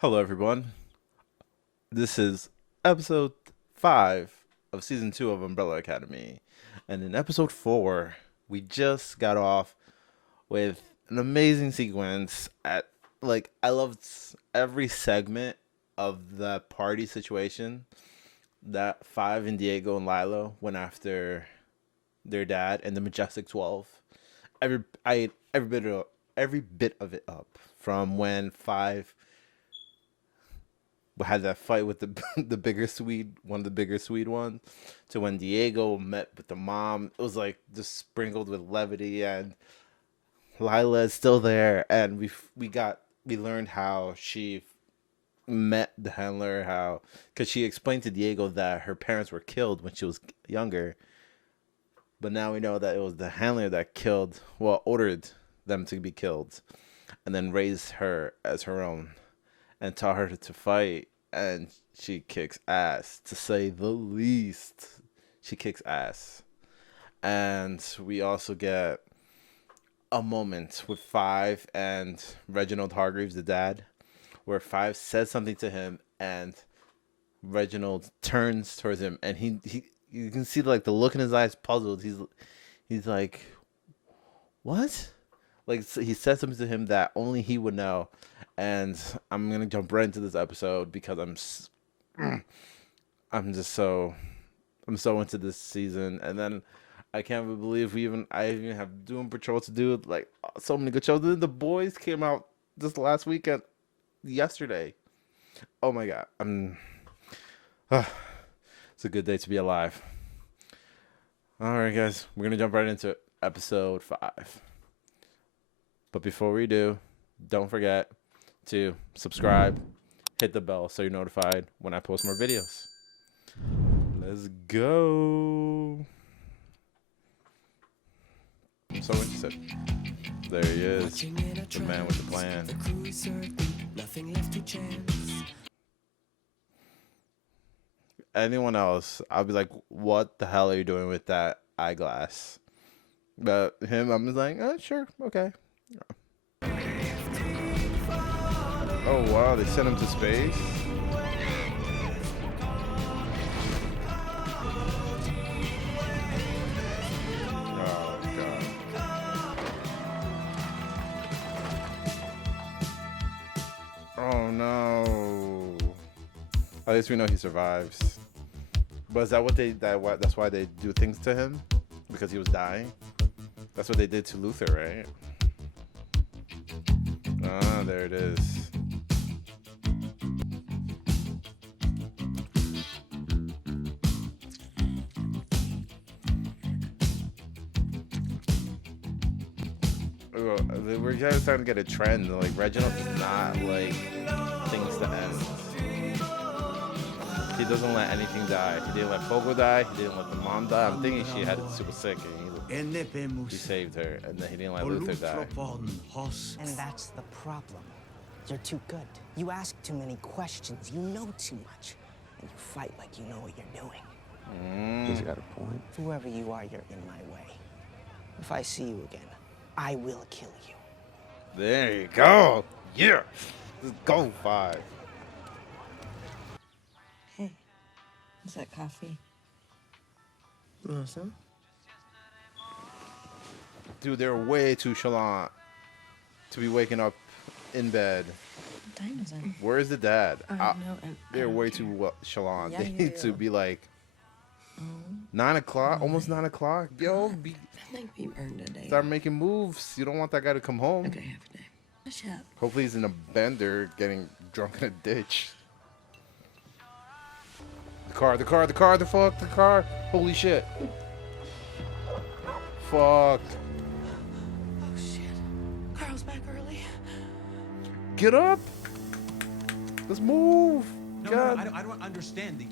Hello, everyone. This is episode 5 of season 2 of Umbrella Academy. And in episode 4, we just got off with an amazing sequence. I loved every segment of the party situation that Five and Diego and Lila went after their dad and the Majestic 12. I ate every bit of it up from when Five had that fight with the the bigger Swede, one of the bigger Swede ones, to when Diego met with the mom. It was like just sprinkled with levity, and Lila is still there, and we learned how she met the handler, how because she explained to Diego that her parents were killed when she was younger, but now we know that it was the handler that ordered them to be killed, and then raised her as her own and taught her to fight, and she kicks ass, to say the least. She kicks ass. And we also get a moment with Five and Reginald Hargreaves, the dad, where Five says something to him, and Reginald turns towards him, and he you can see like the look in his eyes, puzzled. He's like, what? Like, he said something to him that only he would know. And I'm gonna jump right into this episode because I'm so into this season. And then I can't believe I even have Doom Patrol to do, like, so many good shows. Then The Boys came out this last weekend, yesterday. Oh my god, it's a good day to be alive. All right, guys, we're gonna jump right into episode 5. But before we do, don't forget to subscribe, hit the bell so you're notified when I post more videos. Let's go. I'm so interested. There he is, the man with the plan. Anyone else, I'll be like, what the hell are you doing with that eyeglass? But him, I'm just like, oh, sure, okay. Oh wow, they sent him to space? Oh god. Oh no. At least we know he survives. But is that that's why they do things to him? Because he was dying? That's what they did to Luther, right? Ah, there it is. We're just starting to get a trend. Like, Reginald does not like things to end. He doesn't let anything die. He didn't let Pogo die. He didn't let the mom die. I'm thinking she had it super sick, and he saved her, and then he didn't let Luther die. And that's the problem. You're too good. You ask too many questions. You know too much. And you fight like you know what you're doing. He's got a point. Whoever you are, you're in my way. If I see you again, I will kill you. There you go. Yeah. Let's go, Five. Hey, is that coffee? You want some? Dude, they're way too chalant to be waking up in bed. What time is it? Where is the dad? No, They're way too chalant. Yeah, They need to be like 9 o'clock, almost 9 o'clock. Yo, I think we earned a day. start making moves. You don't want that guy to come home. Okay, half a day. Shut up. Hopefully he's in a bender getting drunk in a ditch. The car. Holy shit. Fuck. Oh, shit. Carl's back early. Get up. Let's move. No, God. I don't understand the.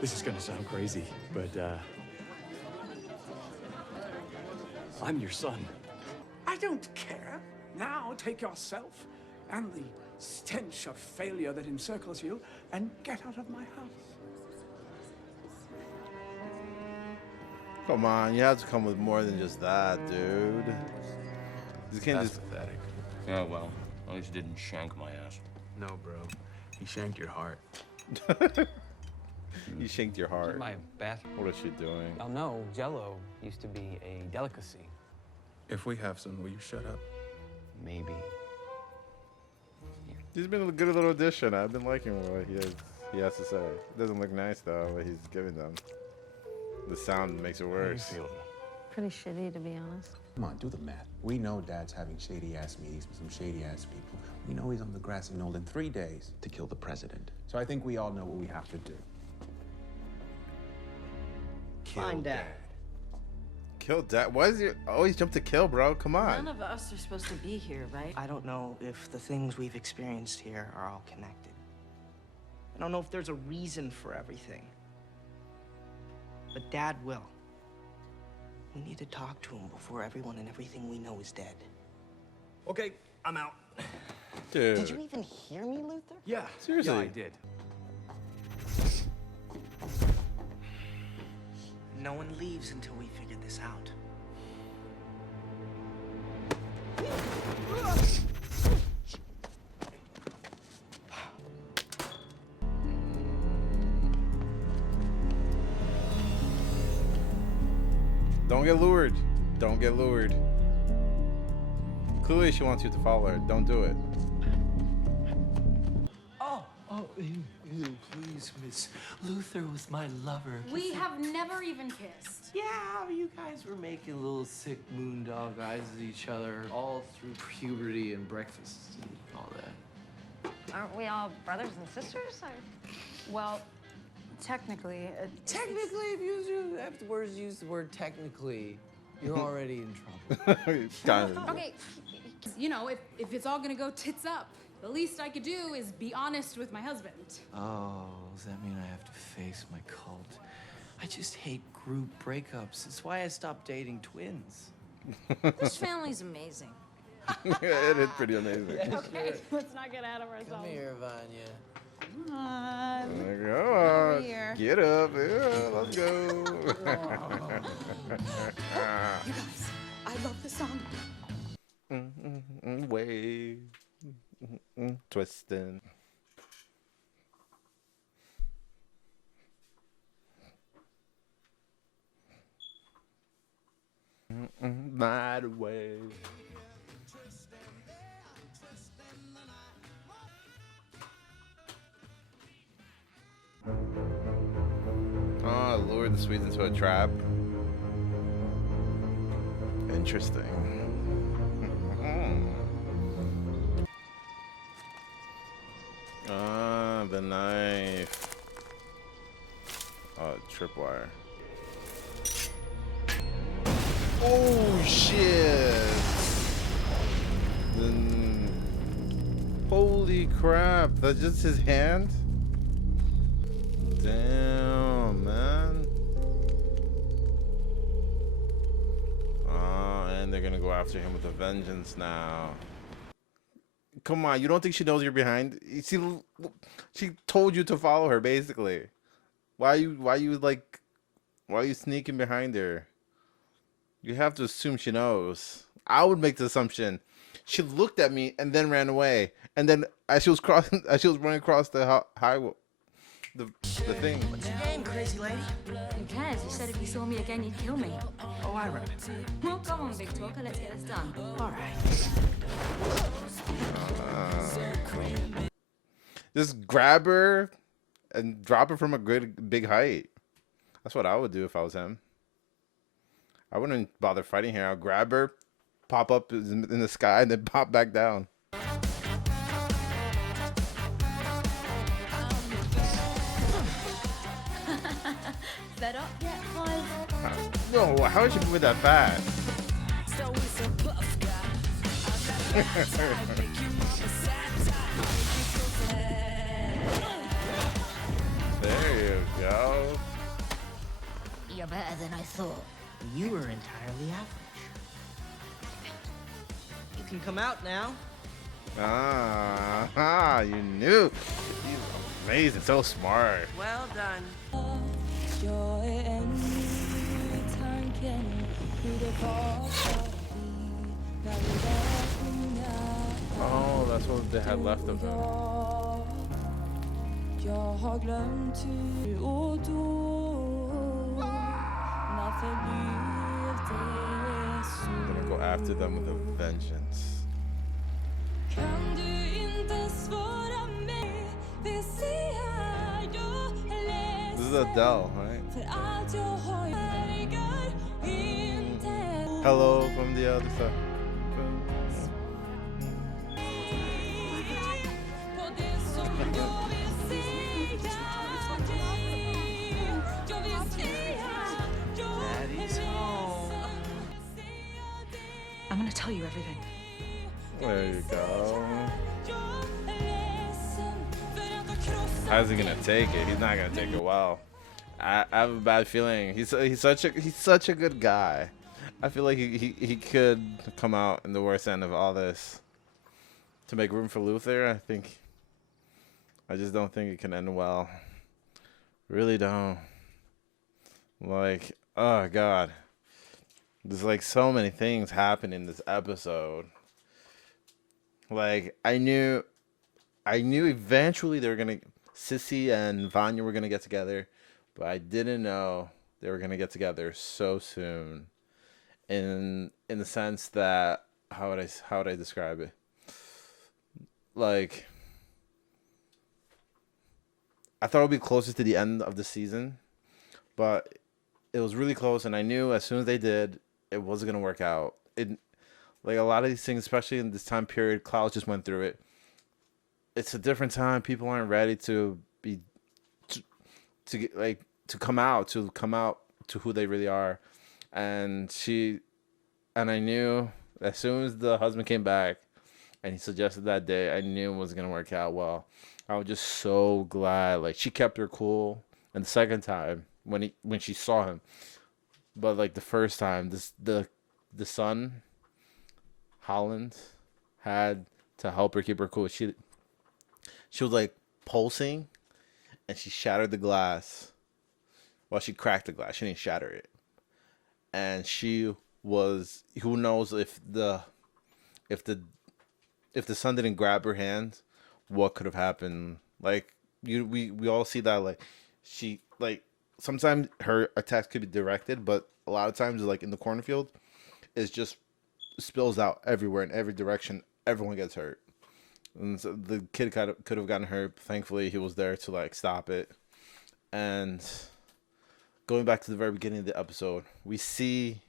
This is gonna sound crazy, but I'm your son. I don't care. Now take yourself and the stench of failure that encircles you and get out of my house. Come on, you have to come with more than just that, dude. You can't That's just. pathetic. Yeah, well, at least you didn't shank my ass. No, bro. He shanked your heart. You shanked your heart. My bathroom. What is she doing? Y'all know Jell-O used to be a delicacy. If we have some, will you shut up? Maybe. He's been a good little addition. I've been liking what he has to say. It doesn't look nice though, what he's giving them. The sound makes it worse. Pretty shitty, to be honest. Come on, do the math. We know Dad's having shady-ass meetings with some shady-ass people. We know he's on the grassy knoll in 3 days to kill the president. So I think we all know what we have to do. Find Dad. Kill Dad? Why does he always jump to kill, bro? Come on. None of us are supposed to be here, right? I don't know if the things we've experienced here are all connected. I don't know if there's a reason for everything. But Dad will. We need to talk to him before everyone and everything we know is dead. Okay, I'm out. Dude. Did you even hear me, Luther? Yeah, Seriously? yeah, I did. No one leaves until we figure this out. Don't get lured. Don't get lured. Clearly she wants you to follow her. Don't do it. Oh, please, Miss Luther was my lover. We have never even kissed. Yeah, you guys were making little sick moondog eyes at each other all through puberty and breakfasts and all that. Aren't we all brothers and sisters? Well, technically, Technically, if you afterwards use the word technically, you're already in trouble. Kind of. okay, you know, if it's all gonna go tits up, the least I could do is be honest with my husband. Oh, does that mean I have to face my cult? I just hate group breakups. It's why I stopped dating twins. This family's amazing. It is pretty amazing. Okay, let's not get out of ourselves. Come here, Vanya. Come on. Come on. Over here. Get up. Yeah, let's go. You guys, I love this song. Wave. Twisting. Night wave. Oh, lured the Swedes into a trap. Interesting. Ah, the knife. Oh, tripwire. Oh shit! Then, holy crap! That's just his hand. Damn, man. Oh, and they're gonna go after him with a vengeance now. Come on, you don't think she knows you're behind? You see, she told you to follow her, basically. Why are you sneaking behind her? You have to assume she knows. I would make the assumption. She looked at me and then ran away. And then as she was running across the highway, the thing. What's your name, crazy lady? Who cares? You said if you saw me again, you'd kill me. Oh, I remember. Well, come on, big talker. Let's get this done. All right. Just grab her and drop her from a good big height. That's what I would do if I was him. I wouldn't bother fighting her. I'll grab her, pop up in the sky, and then pop back down. Fed up yet, boys? No, how is she moving that fast? There you go. You're better than I thought. You were entirely average. You can come out now. You knew. He's amazing, so smart. Well done. Oh, that's what they had left of him. I'm gonna go after them with a vengeance. This is Adele, right? Hello from the other side. Daddy's home. I'm gonna tell you everything. There you go. How's he gonna take it? He's not gonna take it well. I have a bad feeling. He's such a good guy. I feel like he could come out in the worst end of all this. To make room for Luther, I just don't think it can end well. Really don't. Like, oh God. There's like so many things happen in this episode. Like I knew eventually they were gonna Sissy and Vanya were gonna get together, but I didn't know they were gonna get together so soon. In the sense that how would I describe it? Like I thought it would be closer to the end of the season, but it was really close, and I knew as soon as they did, it wasn't gonna work out. Like a lot of these things, especially in this time period, Klaus just went through it. It's a different time. People aren't ready to come out to who they really are, and I knew as soon as the husband came back, and he suggested that day, I knew it wasn't gonna work out well. I was just so glad. Like she kept her cool, and the second time when she saw him, but like the first time, the son, Holland, had to help her keep her cool. She was like pulsing, and she shattered the glass. Well, she cracked the glass. She didn't shatter it, and she was. Who knows if the son didn't grab her hand, what could have happened? Like we all see that like she like sometimes her attacks could be directed, but a lot of times like in the cornfield, it just spills out everywhere in every direction. Everyone gets hurt, and so the kid could have gotten hurt. Thankfully, he was there to like stop it. And going back to the very beginning of the episode, we see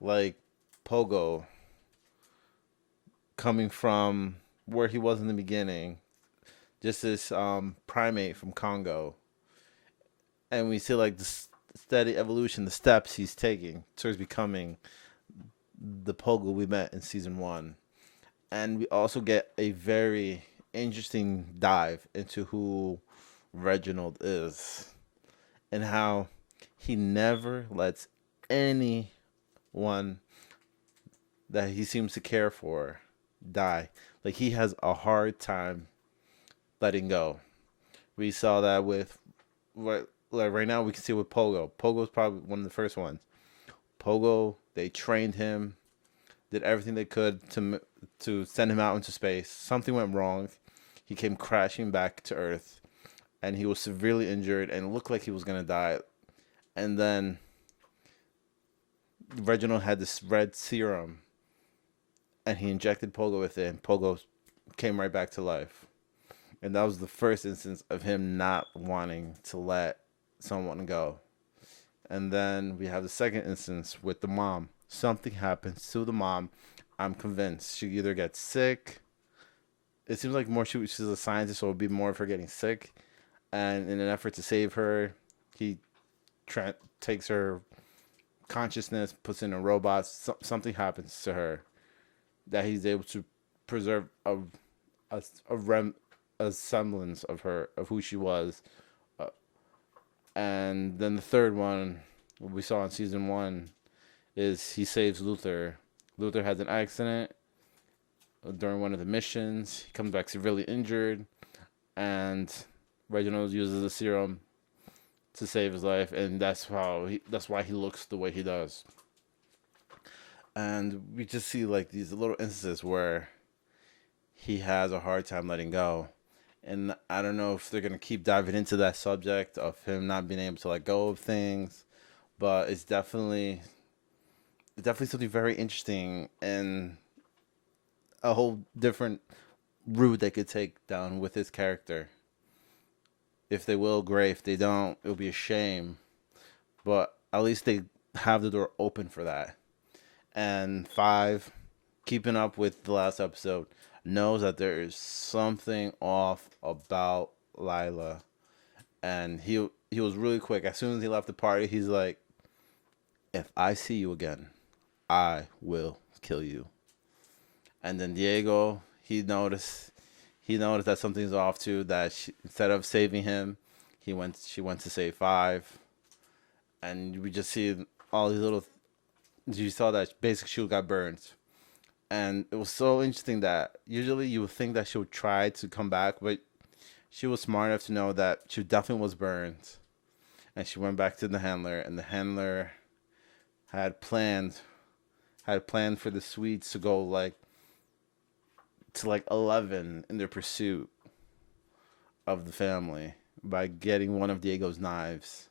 like Pogo coming from where he was in the beginning, just this primate from Congo, and we see like the steady evolution, the steps he's taking towards becoming the Pogo we met in season 1. And we also get a very interesting dive into who Reginald is and how he never lets anyone that he seems to care for die. Like he has a hard time letting go. We saw that with right now we can see with Pogo. Pogo's probably one of the first ones. Pogo, they trained him, did everything they could to send him out into space. Something went wrong. He came crashing back to Earth, and he was severely injured and looked like he was gonna die. And then Reginald had this red serum, and he injected Pogo with it, and Pogo came right back to life. And that was the first instance of him not wanting to let someone go. And then we have the second instance with the mom. Something happens to the mom. I'm convinced she either gets sick. It seems like more she's a scientist, so it would be more of her getting sick. And in an effort to save her, he takes her consciousness, puts in a robot. Something happens to her that he's able to preserve a semblance of her, of who she was. And then the third one, what we saw in season 1, is he saves Luther. Luther has an accident. during one of the missions. He comes back severely injured, and Reginald uses the serum to save his life, and that's why he looks the way he does. And we just see like these little instances where he has a hard time letting go. And I don't know if they're gonna keep diving into that subject of him not being able to let go of things, but it's definitely something very interesting and a whole different route they could take down with his character. If they will, great. If they don't, it'll be a shame. But at least they have the door open for that. And five, keeping up with the last episode, knows that there is something off about Lila, and he was really quick. As soon as he left the party, he's like, "If I see you again, I will kill you." And then Diego, he noticed that something's off too. That instead of saving him, she went to save five, and we just see all these little. You saw that basically she got burned, and it was so interesting that usually you would think that she would try to come back, but she was smart enough to know that she definitely was burned, and she went back to the handler, and the handler had planned for the Swedes to go like 11 in their pursuit of the family by getting one of Diego's knives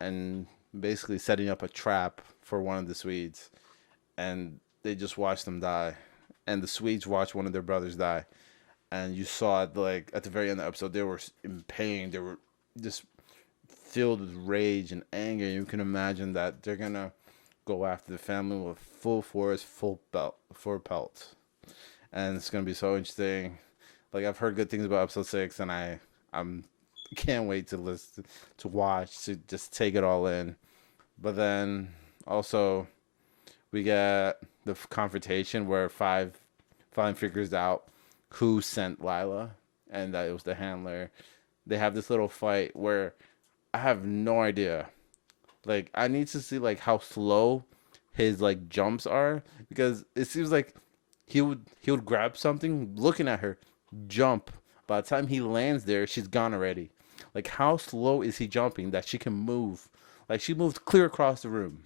and basically setting up a trap for one of the Swedes, and they just watched them die, and the Swedes watched one of their brothers die, and you saw it like at the very end of the episode. They were in pain. They were just filled with rage and anger. You can imagine that they're gonna go after the family with full force, full pelt, and it's gonna be so interesting. Like, I've heard good things about episode 6, and I'm can't wait to listen, to watch, to just take it all in. But then also we get the confrontation where five finally figures out who sent Lila, and that it was the handler. They have this little fight where I have no idea. Like, I need to see like how slow his like jumps are, because it seems like he would grab something, looking at her, jump. By the time he lands there, she's gone already. Like, how slow is he jumping that she can move? Like, she moved clear across the room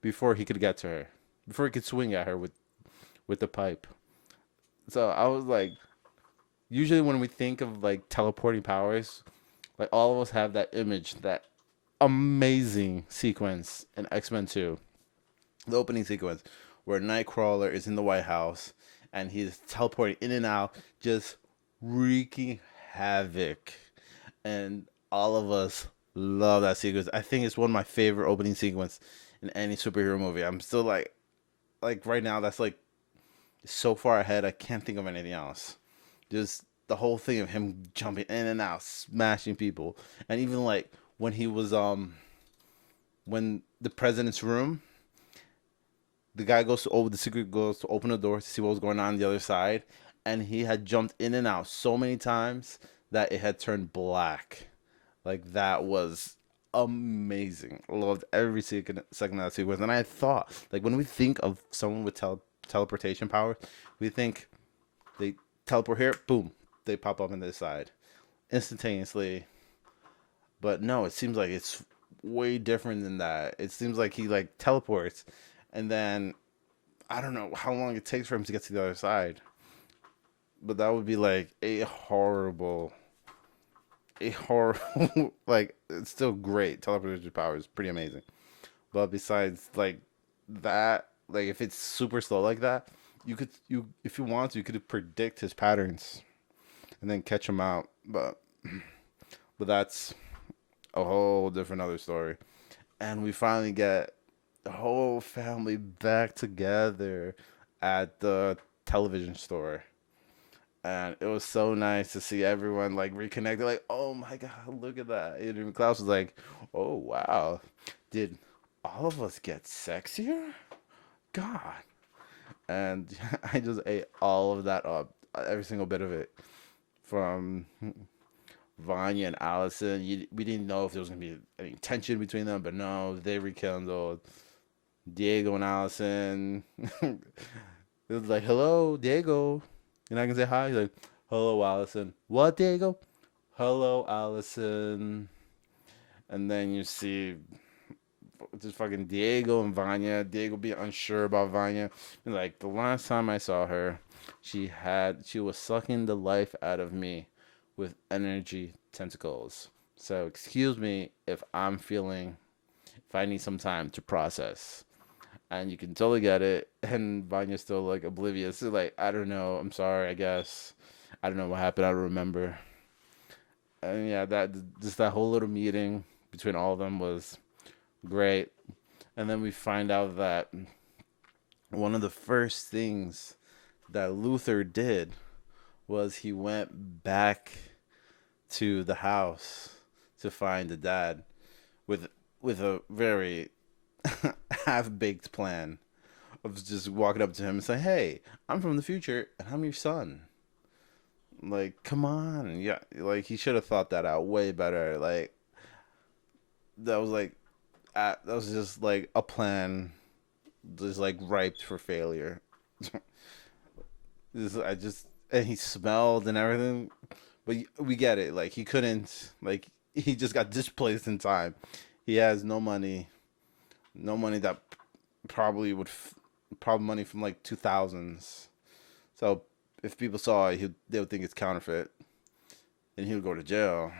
before he could get to her, before he could swing at her with the pipe. So I was like, usually when we think of like teleporting powers, like all of us have that image, that amazing sequence in X-Men 2, the opening sequence where Nightcrawler is in the White House and he's teleporting in and out, just wreaking havoc. And all of us love that sequence. I think it's one of my favorite opening sequence in any superhero movie. I'm still like right now, that's like so far ahead, I can't think of anything else. Just the whole thing of him jumping in and out, smashing people. And even like when he was when the president's room, the guy the secret goes to open the door to see what was going on the other side, and he had jumped in and out so many times that it had turned black. Like, that was amazing. I loved every second of that sequence. And I thought, like, when we think of someone with teleportation power, we think they teleport here, boom, they pop up on this side instantaneously. But no, it seems like it's way different than that. It seems like he like teleports, and then I don't know how long it takes for him to get to the other side. But that would be like a horrible like, it's still great. Teleportation power is pretty amazing. But besides like that, like if it's super slow like that, you if you want to, you could predict his patterns and then catch him out. But that's a whole different other story. And we finally get the whole family back together at the television store. And it was so nice to see everyone like reconnected. Like, oh my God, look at that. And even Klaus was like, oh wow, did all of us get sexier? God. And I just ate all of that up, every single bit of it. From Vanya and Allison, we didn't know if there was going to be any tension between them, but no, they rekindled. Diego and Allison, It was like, hello, Diego. You're not gonna say hi? He's like, hello, Allison. What, Diego? Hello, Allison. And then you see just fucking Diego and Vanya. Diego being unsure about Vanya. And like, the last time I saw her, she was sucking the life out of me with energy tentacles. So excuse me if I need some time to process. And you can totally get it. And Vanya's still like oblivious. So, like, I don't know. I'm sorry, I guess. I don't know what happened. I don't remember. And yeah, that whole little meeting between all of them was great. And then we find out that one of the first things that Luther did was he went back to the house to find the dad with a very half-baked plan of just walking up to him and saying, "Hey, I'm from the future and I'm your son." Like, come on. Yeah, like he should have thought that out way better. Like that was just like a plan just like ripe for failure. And he smelled and everything, but we get it. Like he couldn't, like he just got displaced in time. He has no money that probably probably money from like 2000s. So if people saw it, they would think it's counterfeit, and he would go to jail.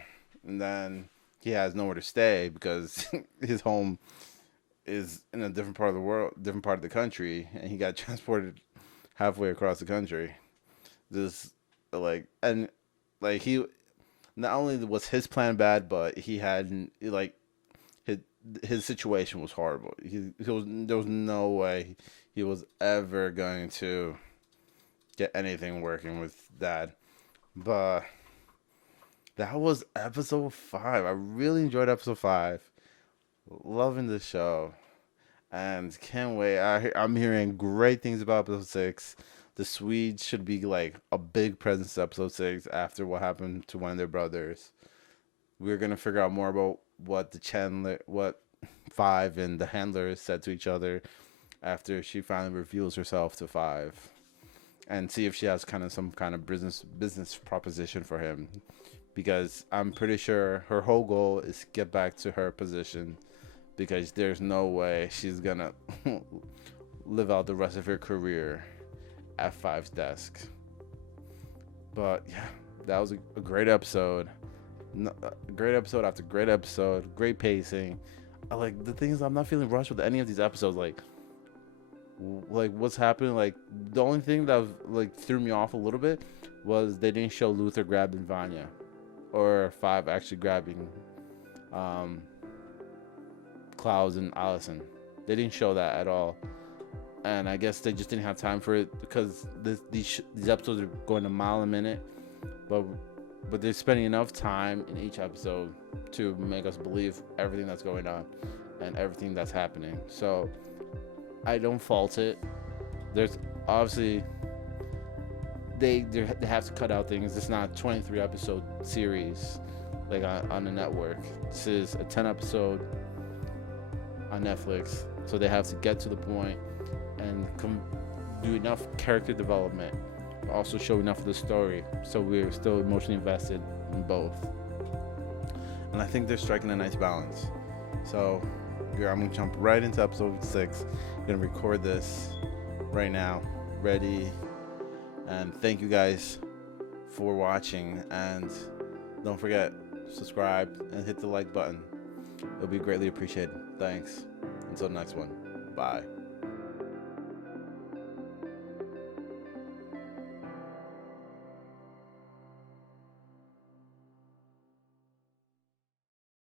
And then he has nowhere to stay because his home is in a different part of the world, different part of the country, and he got transported halfway across the country. Just he not only was his plan bad, but he had like his situation was horrible. There was no way he was ever going to get anything working with Dad. But that was episode 5. I really enjoyed episode 5. Loving the show, and can't wait. I'm hearing great things about episode 6. The Swedes should be like a big presence in episode 6 after what happened to one of their brothers. We're gonna figure out more about what 5 and the handler said to each other after she finally reveals herself to 5, and see if she has some kind of business proposition for him, because I'm pretty sure her whole goal is to get back to her position, because there's no way she's gonna live out the rest of her career at 5's desk. But yeah, that was a great episode. Great episode after great episode. Great pacing. The thing is, I'm not feeling rushed with any of these episodes. Like what's happening? Like the only thing that threw me off a little bit was they didn't show Luther grabbing Vanya, or 5 actually grabbing Klaus and Allison. They didn't show that at all, and I guess they just didn't have time for it because these episodes are going a mile a minute, but they're spending enough time in each episode to make us believe everything that's going on and everything that's happening. So I don't fault it. There's obviously they have to cut out things. It's not a 23 episode series like on the network. This is a 10 episode on Netflix, so they have to get to the point and do enough character development, but also show enough of the story so we're still emotionally invested in both. And I think they're striking a nice balance. So I'm gonna jump right into episode 6. I'm gonna record this right now, ready. And thank you guys for watching, and don't forget, subscribe and hit the like button. It'll be greatly appreciated. Thanks. Until the next one. Bye.